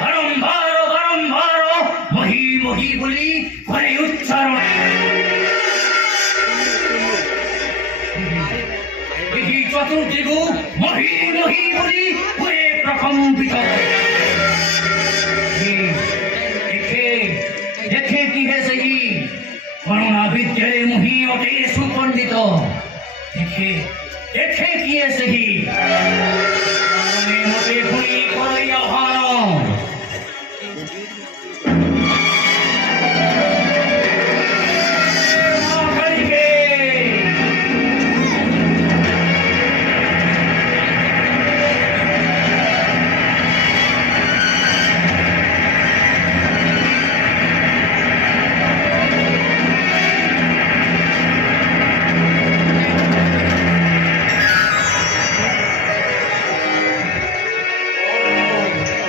বারম্বার বারম্বার মহি মহি বলি করে উচ্চারণ চতুর্দিগু মহি মহি বলি করে প্রকম্পিত देखे की है सही करुणा विद्या मुहि अटे सुपंडित देखे देखे की है सही मते खुई करैया